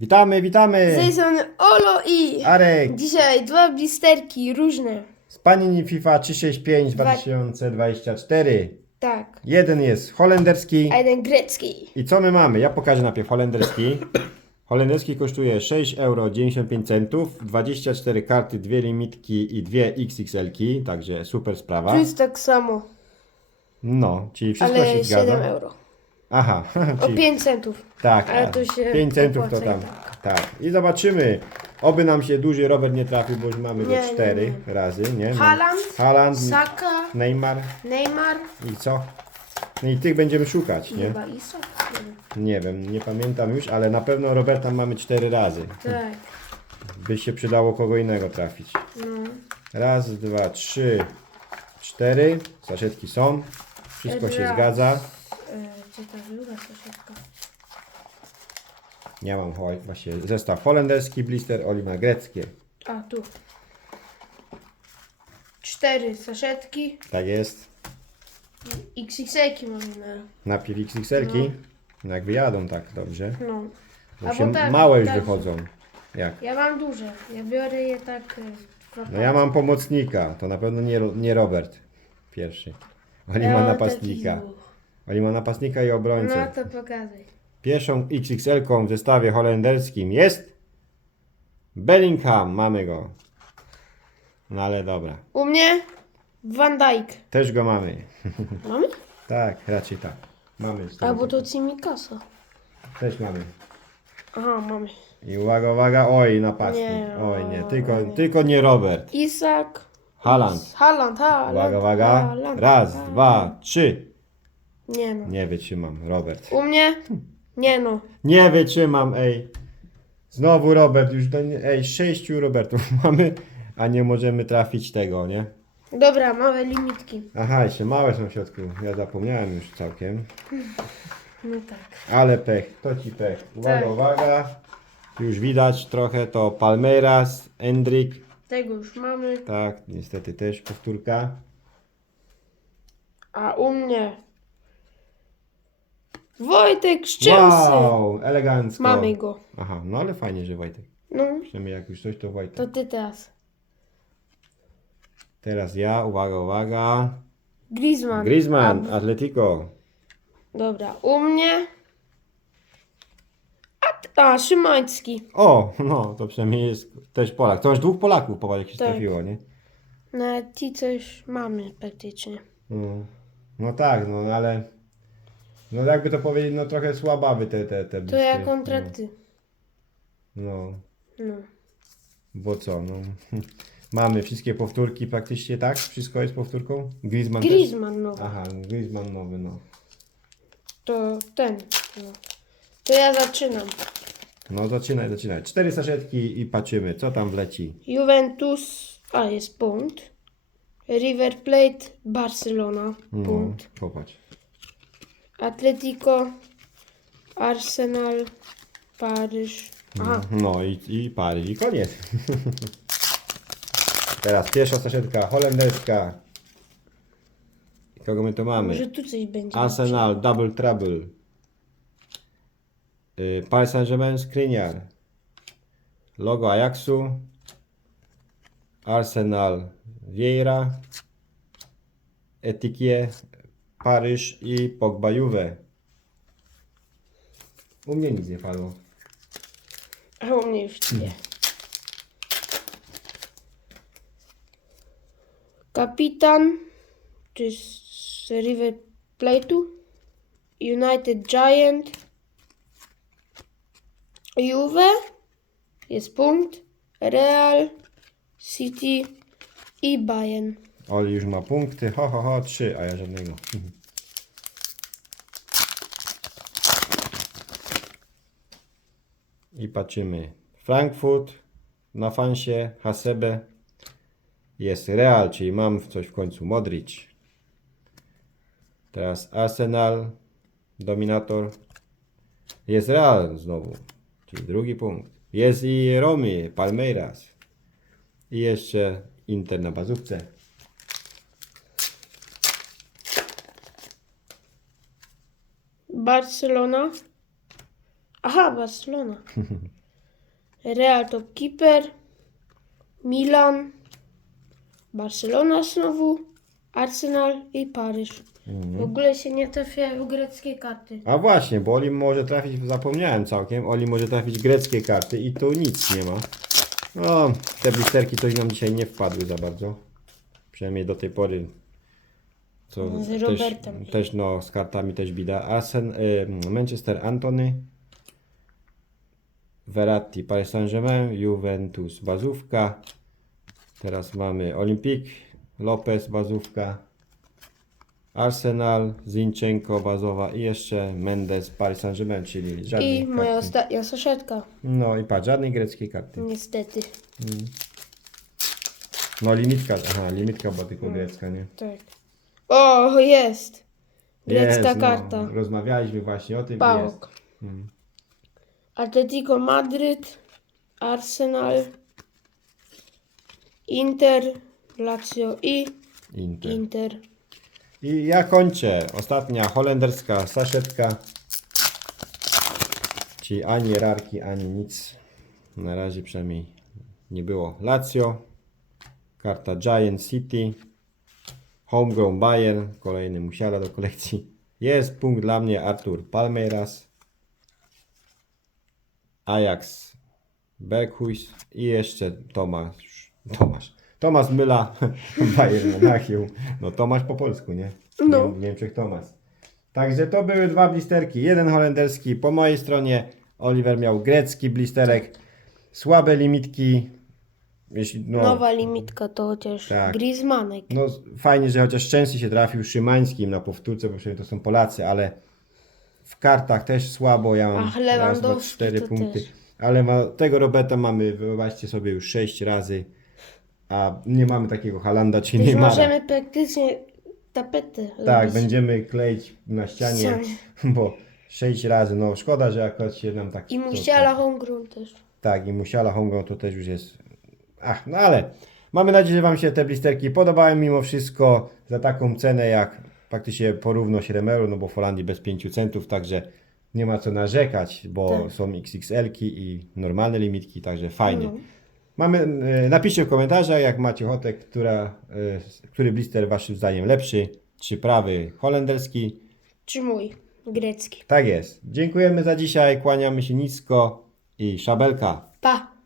Witamy, witamy! Z tej strony Olo i Arek dzisiaj dwa blisterki różne. z panini FIFA 365 2024. Tak. Jeden jest holenderski. A jeden grecki. I co my mamy? Ja pokażę najpierw holenderski. Holenderski kosztuje 6,95 euro, 24 karty, dwie limitki i dwie XXL-ki, także super sprawa. Tu jest tak samo, No, czyli wszystko ale się 7 zgadza. euro. Aha, O czyli 5 centów. tak, ale to się 5 centów to opłaca i tam. tak. Tak. I zobaczymy. Oby nam się duży Robert nie trafił, bo już mamy go Nie, nie, 4 razy, nie? Haaland, Haaland, Saka, Neymar Neymar, i co? No i tych będziemy szukać, nie? chyba Isak. Nie wiem. Nie wiem, nie pamiętam już, ale na pewno Roberta mamy 4 razy. Tak. By się przydało kogo innego trafić. No. Raz, dwa, trzy, cztery. Saszetki są. Wszystko się Raz. zgadza. Gdzie ta druga saszetka? Ja mam właśnie zestaw holenderski, blister, Oli ma greckie. A, tu. Cztery saszetki. Tak jest. XXL-ki mamy na... Najpierw XXL-ki. No. Jak wyjadą tak dobrze. No. Bo Albo się tak, małe już tak. wychodzą. Jak? Ja mam duże. Ja biorę je tak... e, dwa No ja mam pomocnika. To na pewno nie, Ro- nie Robert. Pierwszy. Oli Ja ma mam napastnika. taki dwóch. Oli ma napastnika i No obrońcę. to pokazuj. Pierwszą XXL-ką w zestawie holenderskim jest Bellingham. Mamy go. No ale dobra. U mnie Van Dijk. Też go mamy. Mamy? Tak, raczej tak. Mamy. Albo to Cimikasa. Też mamy. Aha, mamy. I uwaga, uwaga. Oj, napastnik. Nie, Oj, nie. nie. Tylko, tylko nie Robert. Isak. Haaland. Haaland, Haaland. Uwaga, uwaga. Raz, dwa, trzy. Nie no. Nie wytrzymam, Robert. U mnie? Nie no. Nie wytrzymam, ej. Znowu Robert, już do, ej, sześciu Robertów mamy, a nie możemy trafić tego, nie? Dobra, małe limitki. Aha, jeszcze małe są w środku. Ja zapomniałem już całkiem. No tak. Ale pech, to ci pech. Uwaga, Tak. uwaga. Już widać trochę to Palmeiras, Endrick. Tego już mamy. Tak, niestety też powtórka. A u mnie Wojtek Szczęsny. Wow, elegancko. Mamy go. Aha, no ale fajnie, że Wojtek. No, Przynajmniej jak już coś, to Wojtek. to ty teraz. Teraz ja, uwaga, uwaga. Griezmann. Griezmann, Atletico. Dobra, u mnie. A, a Szymański. O, no, to przynajmniej jest też Polak. To już dwóch Polaków popatrz jak się Tak. trafiło, nie? No, ci coś mamy praktycznie. No, no tak, no ale... No jakby to powiedzieć, no trochę słabawy te, te, te To bliskie. ja kontrakty. No, no, No. bo co, no... Mamy wszystkie powtórki praktycznie, tak? Wszystko jest powtórką? Griezmann też? Griezmann, no. Aha, Griezmann nowy, no. To ten. No. To ja zaczynam. No zaczynaj, zaczynaj. Cztery saszetki i patrzymy, co tam wleci. Juventus, a jest punkt. River Plate, Barcelona, No, punkt. popatrz. Atletico, Arsenal, Paryż. Aha, No i, i Paryż i koniec. Teraz pierwsza saszetka holenderska. Kogo my tu mamy? może tu coś będzie. Arsenal, Double Trouble. Y, Paris Saint-Germain, Skriniar. Logo Ajaxu. Arsenal, Vieira. Etikie, Paryż i Pogba Juve. U mnie nic nie padło. A u mnie już nie. Kapitan, jest z River Plate'u. United Giant. Juve, jest punkt. Real, City i Bayern. Oli już ma punkty, ho ho ho, trzy, a ja żadnego. I patrzymy. Frankfurt, na fansie, Hasebe. Jest Real, czyli mam coś w końcu Modric. Teraz Arsenal, Dominator. Jest Real znowu, czyli drugi punkt. Jest i Romy, Palmeiras. I jeszcze Inter na bazówce. Barcelona. Aha, Barcelona. Real Top Keeper, Milan, Barcelona znowu, Arsenal i Paryż. W ogóle się nie trafiają greckie karty. A właśnie, bo Oli może trafić, zapomniałem całkiem, Oli może trafić greckie karty i tu nic nie ma. No, te blisterki coś nam dzisiaj nie wpadły za bardzo. Przynajmniej do tej pory. Co No, z też, Robertem. też no, z kartami też bida. Arsen, y, Manchester Antony, Verratti Paris Saint-Germain, Juventus bazówka. Teraz mamy Olympique, Lopez bazówka. Arsenal, Zinchenko bazowa i jeszcze Mendes Paris Saint-Germain, czyli żadnej I moja karty. ostatnia saszetka. No i patrz, żadnej greckiej karty. Niestety. No limitka, aha, limitka była Mm. tylko grecka, nie? Tak. O, jest! Grecka Jest, karta. No, rozmawialiśmy właśnie o tym i jest. Mm. Atletico Madryt, Arsenal, Inter, Lazio i Inter. Inter. I ja kończę. Ostatnia holenderska saszetka. Czyli ani rarki, ani nic. Na razie przynajmniej nie było. Lazio. Karta Giant City. Homegrown Bayern. Kolejny musiala do kolekcji. Jest punkt dla mnie Artur Palmeiras. Ajax Berghuis i jeszcze Tomasz. Tomasz. Tomasz Myla, Bayern Monachium. No Tomasz po polsku, nie? No. W Niemczech Tomasz. Także to były dwa blisterki. Jeden holenderski po mojej stronie. Oliver miał grecki blisterek. Słabe limitki. Jeśli, no, Nowa limitka to chociaż Tak. Griezmannek. no fajnie, że chociaż Szczęsny się trafił Szymańskim na powtórce, bo przecież to są Polacy, ale w kartach też słabo. Ja mam Ach, raz, dwa, cztery punkty. też. Ale ma, tego Roberta mamy, wyobraźcie sobie, już sześć razy. A nie mamy takiego Halanda czy nie ma. możemy praktycznie tapetę Tak, robić. będziemy kleić na ścianie, Ścianie. bo sześć razy, no szkoda, że akurat się nam tak... I musiała Homegrown też. Tak, i musiala Hongą to też już jest... Ach, no ale mamy nadzieję, że Wam się te blisterki podobały mimo wszystko za taką cenę jak praktycznie porówno 7 euro, no bo w Holandii bez 5 centów, także nie ma co narzekać, bo Tak. są XXL-ki i normalne limitki, także fajnie. No. Mamy, e, napiszcie w komentarzach, jak macie ochotę, która, e, który blister Waszym zdaniem lepszy, czy prawy holenderski, Czy mój grecki. tak jest. Dziękujemy za dzisiaj, kłaniamy się nisko i szabelka. Pa!